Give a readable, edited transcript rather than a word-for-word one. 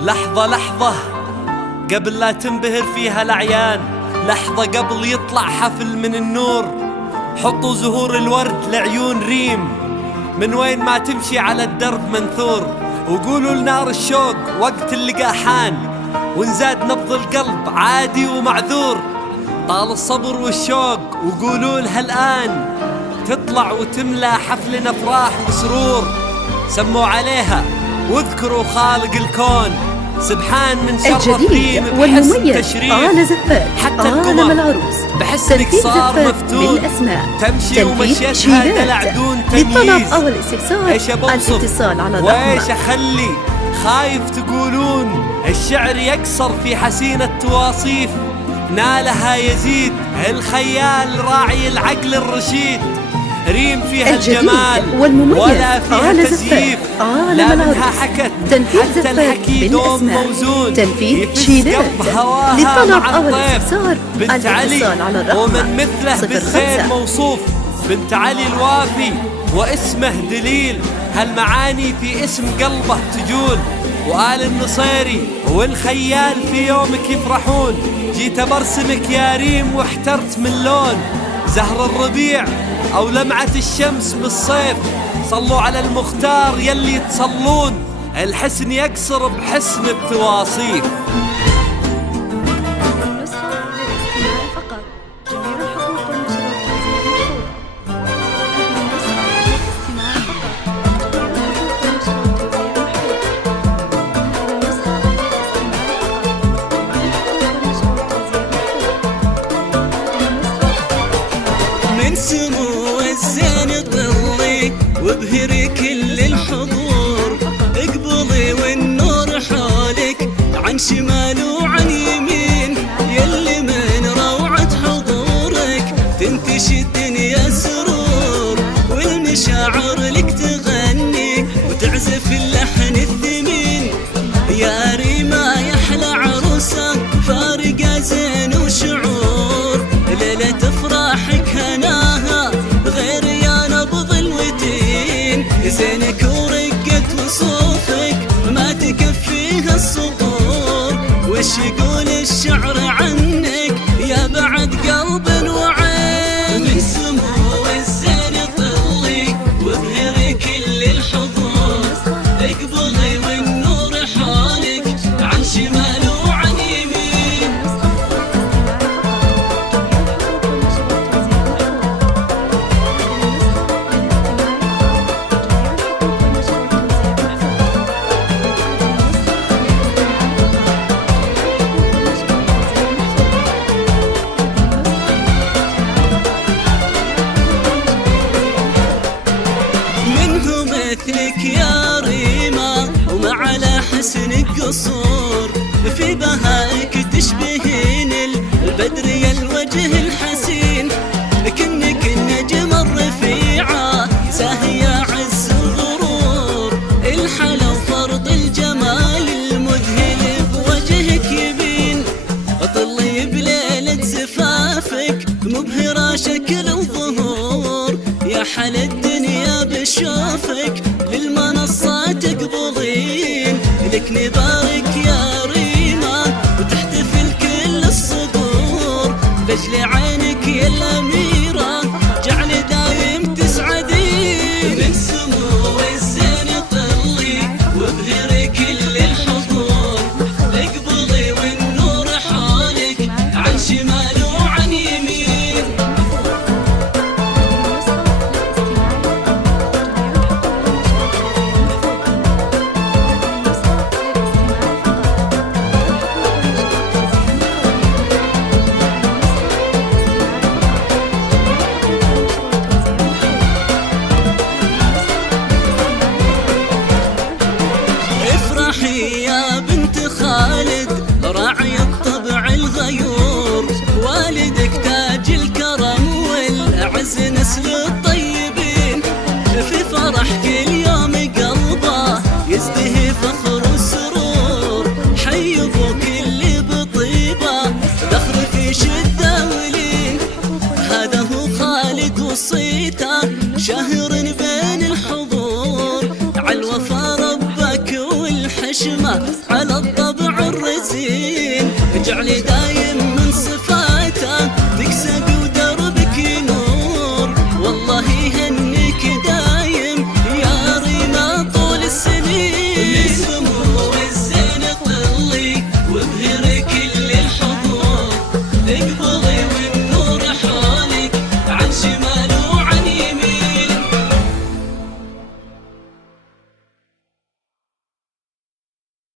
لحظة لحظة قبل لا تنبهر فيها الأعيان، لحظة قبل يطلع حفل من النور، حطوا زهور الورد لعيون ريم من وين ما تمشي على الدرب منثور، وقولوا لنار الشوق وقت اللقاء حان، ونزاد نبض القلب عادي ومعذور، طال الصبر والشوق وقولوا لها الآن تطلع وتملى حفلنا افراح وسرور. سموا عليها واذكروا خالق الكون، سبحان من شرف ريم بحسن تشريف، حتى القمر العروس بحسنك صار مفتون، تمشي ومشيتها دلع دون تمييز. أو الاستفسار ايش بوصف الاتصال على وايش اخلي خايف تقولون، الشعر يكسر في حسين التواصيف، نالها يزيد الخيال راعي العقل الرشيد، ريم فيها الجمال ولا فيها تزييف، لا منها حكت حتى الحكي دوم موزون، يفز قلب هواها مع الطيف، بنت علي ومن مثله بالخير موصوف، بنت علي الوافي واسمه دليل، هالمعاني في اسم قلبه تجول، وآل النصيري والخيال في يومك يفرحون، جيت برسمك يا ريم واحترت من لون زهر الربيع أو لمعة الشمس بالصيف، صلوا على المختار يلي تصلون، الحسن يقصر بحسن التواصيف. من سمو الزين طلي وابهري كل الحضور، اقبلي والنور حولك عن شمال وعن يمين، يلي من روعة حضورك تنتشي الدنيا سرور، والمشاعر لك تغني وتعزف اللحن الثمين، يا ريما يحلى عروسة فارقة زين وشعور، ليلة افراحك هناها غير يا نبض الوتين، زينك ورقة وصوفك ما تكفيها السطور، وش يقول الشعر عنك يا بعد قلب وعين، من سمو الزين طلي وابهري كل الحضور، اقبلي والنور حولك عن شمال وعن يمين. مثلك يا ريما ومع على حسنك قصور، في بهائك تشبهين البدر يا الوجه الحسين، كنك النجم الرفيعة ساهية عز الغرور، الحلا وفرض الجمال المذهل بوجهك يبين، طلي بليلة زفافك مبهرة شكل وظهور، يا حلا الدنيا بشوفك للمنصات تقبضين، لك نبارك يا ريما وتحتفل كل الصدور، لجل عينك يا الأميرة جعل دايم تسعدين، من سمو الزين طلي وابهري كل الحضور، اقبضي والنور حولك عن شمال وعن يمين. يا بنت خالد راعي الطبع الغيور، والدك تاج الكرم والأعز نسل الطيبين، في فرح كل يوم قلبه يزدهي فخر وسرور، حي ابوك اللي بطيبه ذخر في شده ولين، هذا هو خالد وصيته شهر بين الحضور، عالوفا ربك والحي الحشمة على الطبع الرزين، اجعلي دايم من صفاته تكسب ودربك نور، والله يهنيك دايم يا ريما طول السنين.